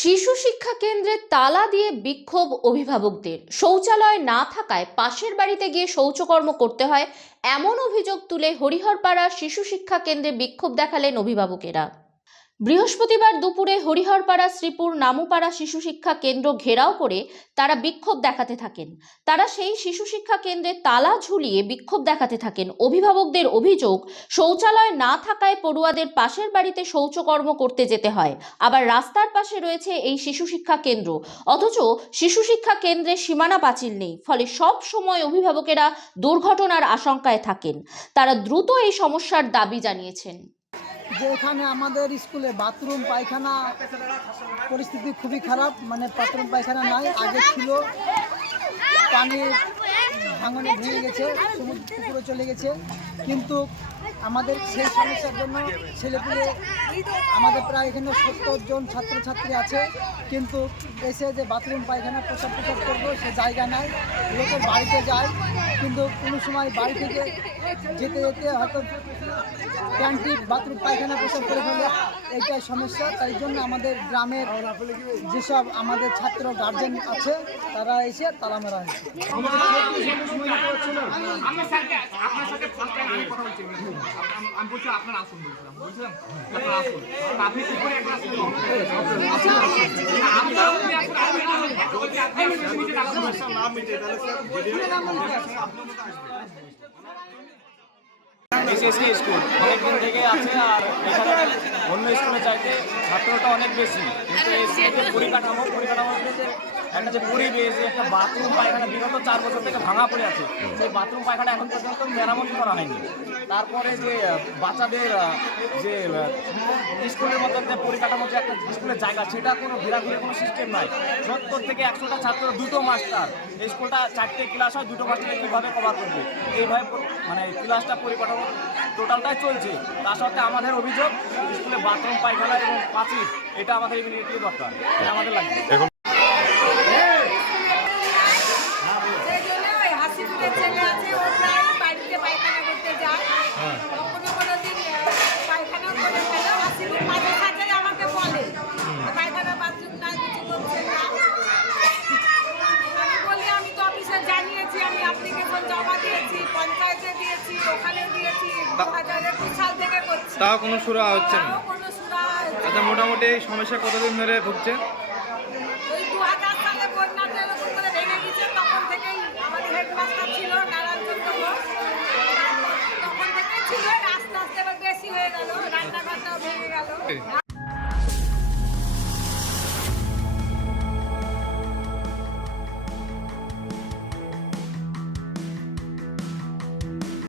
শিশু শিক্ষা কেন্দ্রে তালা দিয়ে বিক্ষোভ অভিভাবকদের। শৌচালয় না থাকায় পাশের বাড়িতে গিয়ে শৌচকর্ম করতে হয়, এমন অভিযোগ তুলে হরিহরপাড়া শিশু শিক্ষা কেন্দ্রে বিক্ষোভ দেখালেন অভিভাবকেরা। বৃহস্পতিবার দুপুরে হরিহরপাড়া শ্রীপুর নামুপাড়া শিশু শিক্ষা কেন্দ্র ঘেরাও করে তারা বিক্ষোভ দেখাতে থাকেন। তারা সেই শিশু শিক্ষা কেন্দ্রে তালা ঝুলিয়ে বিক্ষোভ দেখাতে থাকেন। অভিভাবকদের অভিযোগ, শৌচালয় না থাকায় পড়ুয়াদের পাশের বাড়িতে শৌচকর্ম করতে যেতে হয়, আবার রাস্তার পাশে রয়েছে এই শিশু শিক্ষা কেন্দ্র, অথচ শিশু শিক্ষা কেন্দ্রে সীমানা পাঁচিল নেই, ফলে সব সময় অভিভাবকেরা দুর্ঘটনার আশঙ্কায় থাকেন। তারা দ্রুত এই সমস্যার দাবি জানিয়েছেন। যে এখানে আমাদের স্কুলে বাথরুম পায়খানা পরিস্থিতি খুবই খারাপ, মানে বাথরুম পায়খানা নাই। আগে ছিল, পানি ভাঙনে ভেঙে গেছে, সমুদ্র পুকুরে চলে গেছে, কিন্তু আমাদের সেই সমস্যার জন্য ছেলেপুলে আমাদের প্রায় এখানে 70 জন ছাত্রছাত্রী আছে, কিন্তু এসে যে বাথরুম পায়খানা প্রসাব করবো সে জায়গা নাই। লোকের বাড়িতে যায়, কিন্তু কোনো সময় বাড়ি থেকে যেতে যেতে হয়তো ক্যান্টিন বাথরুম পায়খানা প্রসাব করে ফেলে, এইটাই সমস্যা। তাই জন্য আমাদের গ্রামের যেসব আমাদের ছাত্র গার্জেন আছে তারা এসে তালা মারা হয়েছে। এসএসসি স্কুল অনেকদিন থেকে আছে, আর এখানে অন্য স্কুলে চাইতে ছাত্রটা অনেক বেশি, কিন্তু এই পরিকাঠামো যে একটা যে পরিবেশ, যে একটা বাথরুম পায়খানা বিগত 4 বছর থেকে ভাঙা পড়ে আছে, সেই বাথরুম পায়খানা এখন পর্যন্ত মেরামত করা হয়নি। তারপরে যে বাচ্চাদের যে স্কুলের মতো যে পরিকাঠামো, যে একটা স্কুলের জায়গা, সেটা কোনো ঘোরাঘুরির কোনো সিস্টেম নাই। 70 থেকে 100টা ছাত্র, 2টো মাস্টার, এই স্কুলটা 4টে ক্লাস হয়, 2টো মাস্টারকে কীভাবে কভার করবে? এইভাবে মানে ক্লাসটা পরিকাঠামো টোটালটাই চলছে। তার সাথে আমাদের অভিযোগ, স্কুলে বাথরুম পায়খানা এবং পাঁচিল, এটা আমাদের ইমিডিয়েটলি দরকার, এটা আমাদের লাগবে। তা কোনো সুরা হচ্ছে না। আচ্ছা, মোটামুটি এই সমস্যা কতদিন ধরে ভুগছে? ওই 2000 সালে বন্যাতে এরকম করে ভেঙে গেছে, তখন থেকেই আমাদের হেডমাস্টার ছিল নারায়ণচন্দ্র ঘোষ, তখন থেকেই ছিল। আস্তে আস্তে এবার বেশি হয়ে গেল, রান্নাঘরটাও ভেঙে গেল।